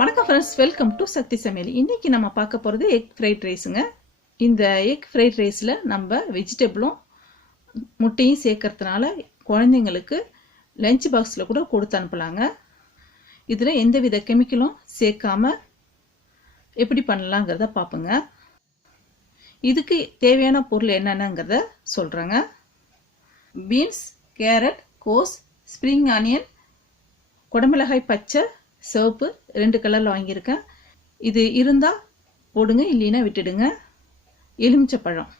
வணக்கம் friends, welcome to சக்தி சமையல். இன்னைக்கு நம்ம பார்க்க போகிறது எக் ஃப்ரைட் ரைஸுங்க. இந்த எக் ஃப்ரைட் ரைஸில் நம்ம வெஜிடபிளும் முட்டையும் சேர்க்கறதுனால குழந்தைங்களுக்கு லஞ்ச் பாக்ஸில் கூட கொடுத்து அனுப்பலாங்க. இதில் எந்தவித கெமிக்கலும் சேர்க்காம எப்படி பண்ணலாங்கிறத பார்ப்போங்க. இதுக்கு தேவையான பொருள் என்னென்னங்கிறத சொல்கிறேங்க. பீன்ஸ், கேரட், கோஸ், ஸ்ப்ரிங் ஆனியன், குடமிளகாய் பச்சை, சிவப்பு 2 கலரில் வாங்கியிருக்கேன். இது இருந்தால் போடுங்க, இல்லைன்னா விட்டுடுங்க. எலுமிச்சப்பழம்,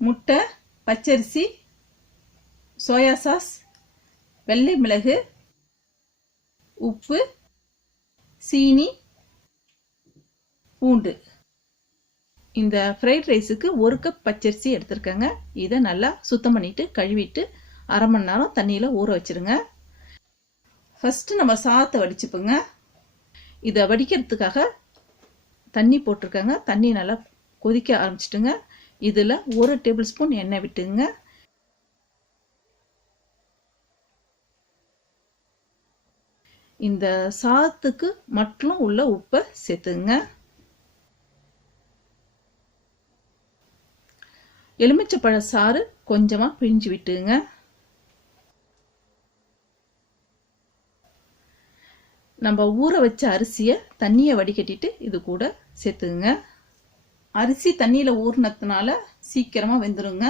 முட்டை, பச்சரிசி, சோயா சாஸ், வெள்ளை மிளகு, உப்பு, சீனி, பூண்டு. இந்த ஃப்ரைட் ரைஸுக்கு 1 கப் பச்சரிசி எடுத்துருக்கேங்க. இதை நல்லா சுத்தம் பண்ணிவிட்டு கழுவிட்டு அரை மணி நேரம் தண்ணியில் ஊற வச்சுருங்க. ஃபஸ்ட்டு நம்ம சாதத்தை வடிச்சுப்போங்க. இதை வடிக்கிறதுக்காக தண்ணி போட்டிருக்காங்க. தண்ணி நல்லா கொதிக்க ஆரம்பிச்சிட்டுங்க. இதில் 1 டேபிள் ஸ்பூன் எண்ணெய் விட்டுங்க. இந்த சாதத்துக்கு மட்டும் உள்ள உப்பை சேர்த்துங்க. எலுமிச்சப்பழ சாறு கொஞ்சமாக பிழிஞ்சு விட்டுங்க. நம்ம ஊற வச்ச அரிசியை தண்ணியை வடிகட்டிட்டு இது கூட சேர்த்துங்க. அரிசி தண்ணியில் ஊறினதுனால சீக்கிரமாக வெந்துருங்க.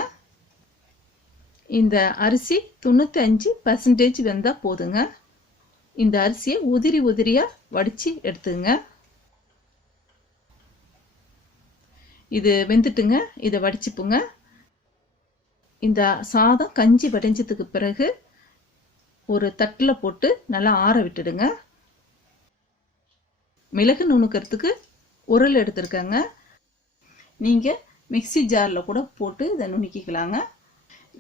இந்த அரிசி 95% வெந்தால் போதுங்க. இந்த அரிசியை உதிரி உதிரியாக வடித்து எடுத்துங்க. இது வெந்துட்டுங்க. இதை வடிச்சுப்புங்க. இந்த சாதம் கஞ்சி வடைஞ்சதுக்கு பிறகு ஒரு தட்டில் போட்டு நல்லா ஆற விட்டுடுங்க. மிளகு நுணுக்கிறதுக்கு உரல் எடுத்துருக்காங்க. நீங்கள் மிக்சி ஜாரில் கூட போட்டு இதை நுணுக்கிக்கலாங்க.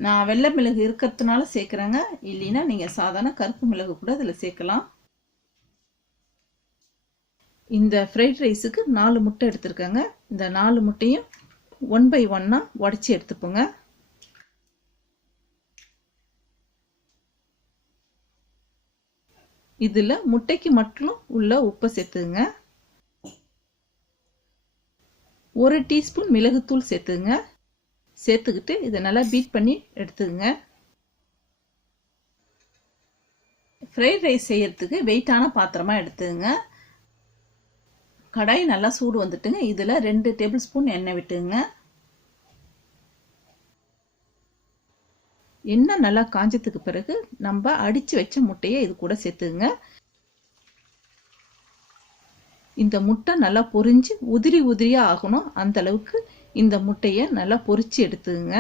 நான் வெள்ளை மிளகு இருக்கிறதுனால சேர்க்குறேங்க. இல்லைன்னா நீங்கள் சாதாரண கருப்பு மிளகு கூட இதில் சேர்க்கலாம். இந்த ஃப்ரைட் ரைஸுக்கு 4 முட்டை எடுத்துருக்காங்க. இந்த 4 முட்டையும் 1 by 1 உடச்சி எடுத்துப்போங்க. இதில் முட்டைக்கு மட்டும் உள்ள உப்பை சேர்த்துங்க. 1 டீஸ்பூன் மிளகுத்தூள் சேர்த்துங்க. சேர்த்துக்கிட்டு இதை நல்லா பீட் பண்ணி எடுத்துங்க. ஃப்ரைட் ரைஸ் செய்யறதுக்கு வெயிட்டான பாத்திரமாக எடுத்துங்க. கடாய் நல்லா சூடு வந்துட்டுங்க. இதில் 2 டேபிள் ஸ்பூன் எண்ணெய் விட்டுங்க. எண்ணெய் நல்லா காஞ்சதுக்கு பிறகு நம்ம அடித்து வச்ச முட்டையை இது கூட சேர்த்துங்க. இந்த முட்டை நல்லா பொரிஞ்சு உதிரி உதிரியாக ஆகணும். அந்த அளவுக்கு இந்த முட்டையை நல்லா பொரிச்சு எடுத்துங்க.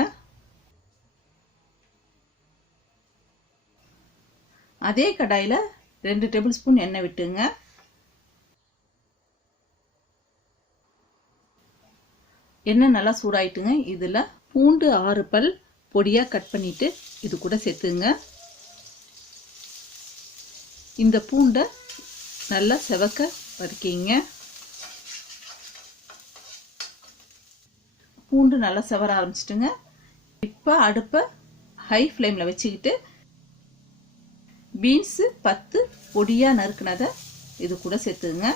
அதே கடாயில் 2 டேபிள் ஸ்பூன் எண்ணெய் விட்டுங்க. எண்ணெய் நல்லா சூடாயிட்டுங்க. இதில் பூண்டு 6 பல் பொடியாக கட் பண்ணிட்டு இது கூட சேர்த்துங்க. இந்த பூண்டை நல்லா செவக்க வதக்கிங்க. பூண்டு நல்லா செவர ஆரம்பிச்சிட்டுங்க. இப்போ அடுப்பை ஹை ஃப்ளேமில் வச்சுக்கிட்டு பீன்ஸு 10 பொடியாக நறுக்குனதை இது கூட சேர்த்துங்க.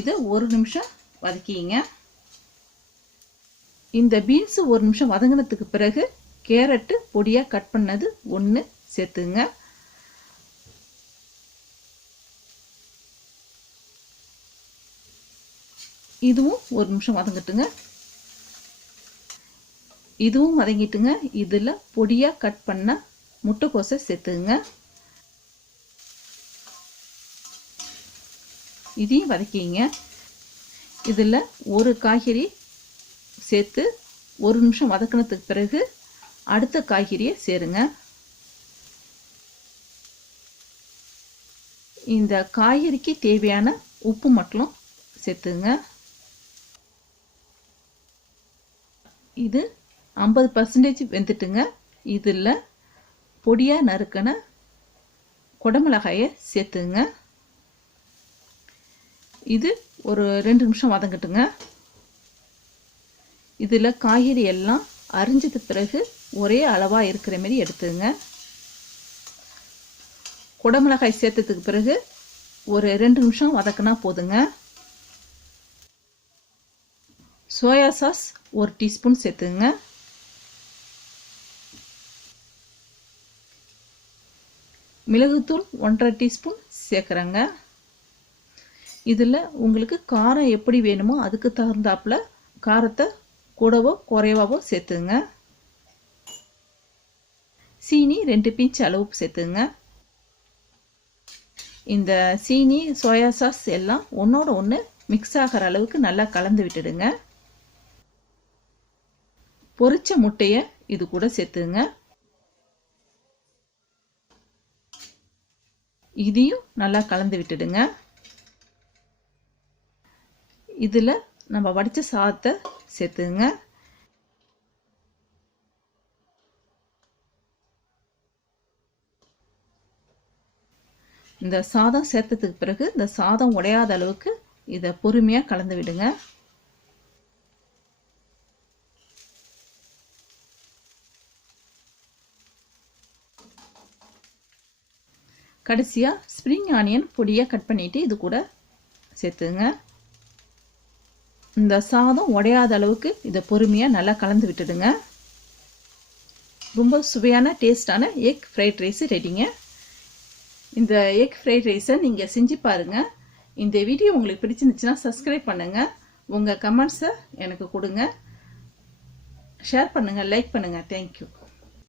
இதை 1 நிமிஷம் வதக்கிங்க. இந்த பீன்ஸ் 1 நிமிஷம் வதங்கினதுக்கு பிறகு கேரட்டு பொடியாக கட் பண்ணது 1 சேர்த்துங்க. இதுவும் 1 நிமிஷம் வதங்கட்டுங்க. இதுவும் வதங்கிட்டுங்க. இதில் பொடியாக கட் பண்ண முட்டைக்கோஸை சேர்த்துங்க. இதையும் வதக்கிங்க. இதில் ஒரு காய்கறி சேர்த்து 1 நிமிஷம் வதக்கினதுக்கு பிறகு அடுத்த காய்கறியை சேருங்க. இந்த காய்கறிக்கு தேவையான உப்பு மட்டும் சேர்த்துங்க. இது 50% வெந்துட்டுங்க. இதில் பொடியாக நறுக்கின குடமிளகாயை சேர்த்துங்க. இது ஒரு 2 நிமிஷம் வதங்கட்டுங்க. இதில் காய்கறி எல்லாம் அரிஞ்சது பிறகு ஒரே அளவாக இருக்கிற மாதிரி எடுத்துங்க. குடமிளகாய் சேர்த்ததுக்கு பிறகு ஒரு 2 நிமிஷம் வதக்கினா போதுங்க. சோயா சாஸ் 1 டீஸ்பூன் சேர்த்துங்க. மிளகுத்தூள் 1.5 டீஸ்பூன் சேர்க்குறேங்க. இதில் உங்களுக்கு காரம் எப்படி வேணுமோ அதுக்கு தகுந்தாப்புல காரத்தை கூடவோ குறைவாவோ சேர்த்துங்க. சீனி 2 பிஞ்ச் அளவு சேர்த்துங்க. இந்த சீனி சோயா சாஸ் எல்லாம் ஒன்றோட ஒன்று மிக்ஸ் ஆகிற அளவுக்கு நல்லா கலந்து விட்டுடுங்க. பொரிச்ச முட்டையை இது கூட சேர்த்துங்க. இதையும் நல்லா கலந்து விட்டுடுங்க. இதில் நம்ம வடித்த சாதத்தை சேர்த்துங்க. இந்த சாதம் சேர்த்ததுக்கு பிறகு இந்த சாதம் உடையாத அளவுக்கு இதை பொறுமையாக கலந்து விடுங்க. கடைசியாக ஸ்ப்ரிங் ஆனியன் பொடியாக கட் பண்ணிவிட்டு இது கூட சேர்த்துங்க. இந்த சாதம் உடையாத அளவுக்கு இதை பொறுமையாக நல்லா கலந்து விட்டுடுங்க. ரொம்ப சுவையான டேஸ்டான எக் ஃப்ரைட் ரைஸ் ரெடிங்க. இந்த எக் ஃப்ரைட் ரைஸை நீங்கள் செஞ்சு பாருங்கள். இந்த வீடியோ உங்களுக்கு பிடிச்சிருந்துச்சுன்னா சப்ஸ்கிரைப் பண்ணுங்கள். உங்கள் கமெண்ட்ஸை எனக்கு கொடுங்க. ஷேர் பண்ணுங்கள், லைக் பண்ணுங்கள். தேங்க்யூ.